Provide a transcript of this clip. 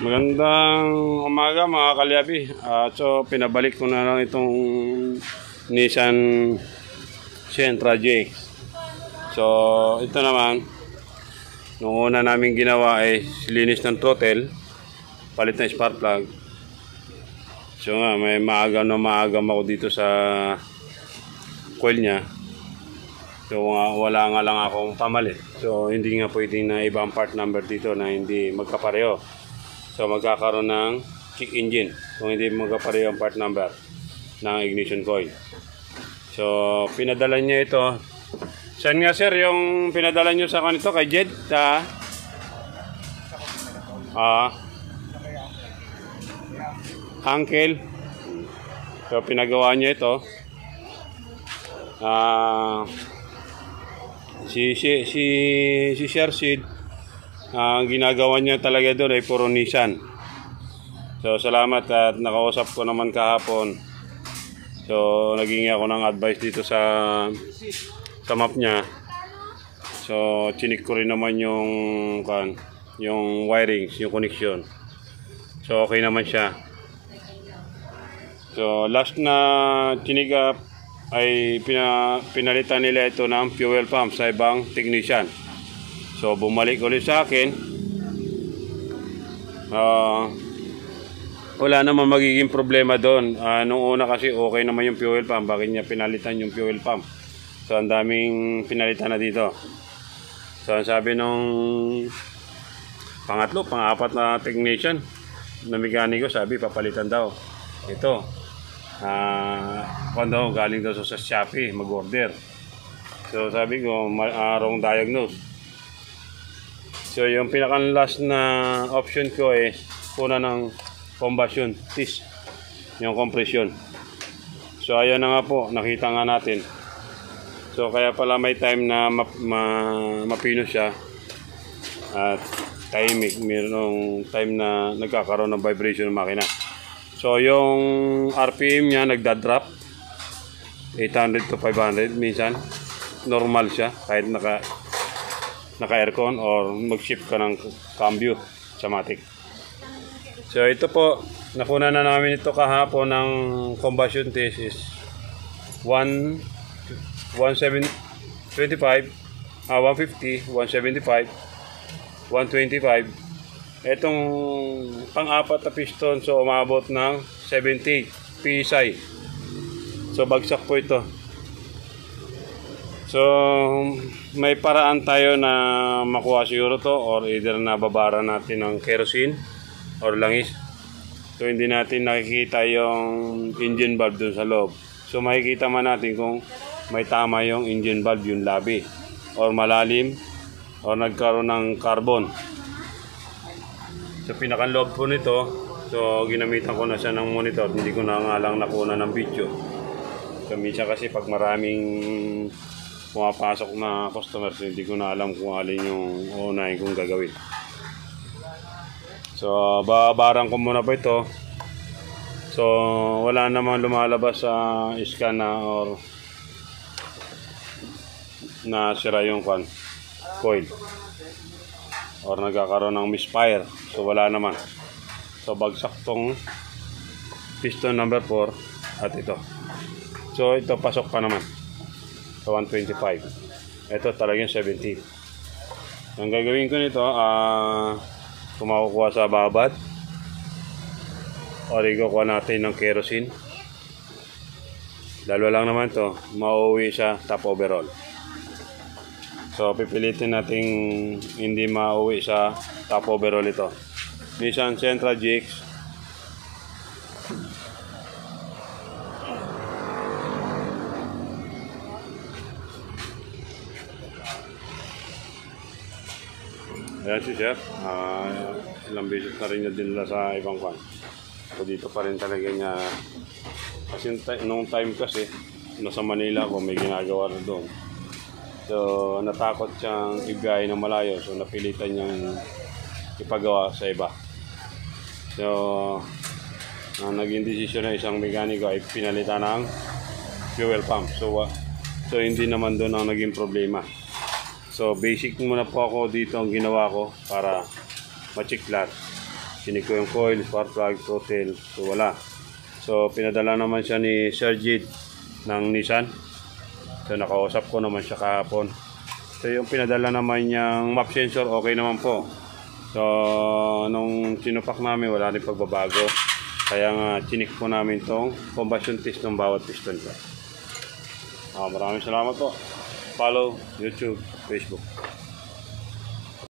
Magandang umaga mga kalyabi. So pinabalik ko na lang itong Nissan Sentra GX. So ito naman, nung una namin ginawa ay linis ng throttle, palit na spark plug. So nga, may maagam ako dito sa coil nya. So wala nga lang akong pamalit. So hindi nga pwedeng na ibang part number dito na hindi magkapareho. So magkakaroon ng kick engine kung hindi magkapareho ang part number ng ignition coil. So pinadala niya ito. Saan nga sir yung pinadala niyo sa kanito kay Jed? Uncle. So pinagawa niya ito. Si Sir Sid, ang ginagawa niya talaga doon ay puro Nissan. So salamat at nakausap ko naman kahapon. So naging ako ng advice dito sa map niya. So chinik ko rin naman yung wirings, yung connection. So okay naman siya. So last na chinik up ay pinalitan nila ito ng fuel pump sa ibang technician. So bumalik ulit sa akin. Wala naman magiging problema doon. Nung una kasi okay naman yung fuel pump. Bakit niya pinalitan yung fuel pump? So ang daming pinalitan na dito. So ang sabi nung pang-apat na technician na mekaniko, sabi papalitan daw ito. Daw galing daw sa Shopee mag-order. So sabi ko wrong diagnose. So yung pinaka-last na option ko ay puna ng combustion test, yung compression. So ayan na nga po, nakita nga natin. So kaya pala may time na mapino siya at timing, mayroong time na nagkakaroon ng vibration ng makina. So yung RPM niya nagda-drop 800 to 500 minsan. Normal siya kahit naka-aircon or mag-shift ka ng cambio sa matic. So ito po, nakuna na namin ito kahapon ng combustion test is 150, 175, 125, 125. Itong pang-apat na piston, so umabot ng 70 PSI. So bagsak po ito. So may paraan tayo na makuha siguro to, or either nababara natin ng kerosene or langis. So hindi natin nakikita yung engine valve dun sa loob. So makikita man natin kung may tama yung engine valve, yung labi, or malalim, or nagkaroon ng carbon. So pinakanloob po nito, so ginamitan ko na siya ng monitor. Hindi ko na nga lang nakuna ng video. So minsan kasi pag maraming pumapasok na customers, hindi ko na alam kung alin yung uunahin kong gagawin. So babaran ko muna po ito. So wala namang lumalabas sa scan na or na sira yung coil or nagkakaroon ng misfire. So wala naman. So bagsak tong piston number 4 at ito. So ito pasok pa naman sa 125. Ito talagang 70. Ang gagawin ko nito, kung makukuha sa babad o ikukuha natin ng kerosene. Dalawa lang naman to, mauwi sa top overall. So pipilitin natin hindi mauwi sa top overall ito. Nissan Sentra GX. Ayan si Sir, ilang beses na rin niya dinala sa ibang kwan. So dito pa rin talaga niya, kasi nung time kasi, nasa Manila ako, may ginagawa na doon. So natakot siyang ibigay ng malayo, so napilitan niyang ipagawa sa iba. So ang naging desisyon ng isang mekaniko ay pinalitan ng fuel pump. So hindi naman doon ang naging problema. So basic muna po ako dito ang ginawa ko para ma-check lahat. Sinig ko yung coil, spark plug, throttle. So wala. So pinadala naman siya ni Sir Jid ng Nissan. So nakausap ko naman siya kahapon. So yung pinadala naman niyang map sensor, okay naman po. So nung sinupak namin, wala rin pagbabago. Kaya nga chinik po namin tong combustion test ng bawat piston ko. Maraming salamat po. Follow YouTube, Facebook.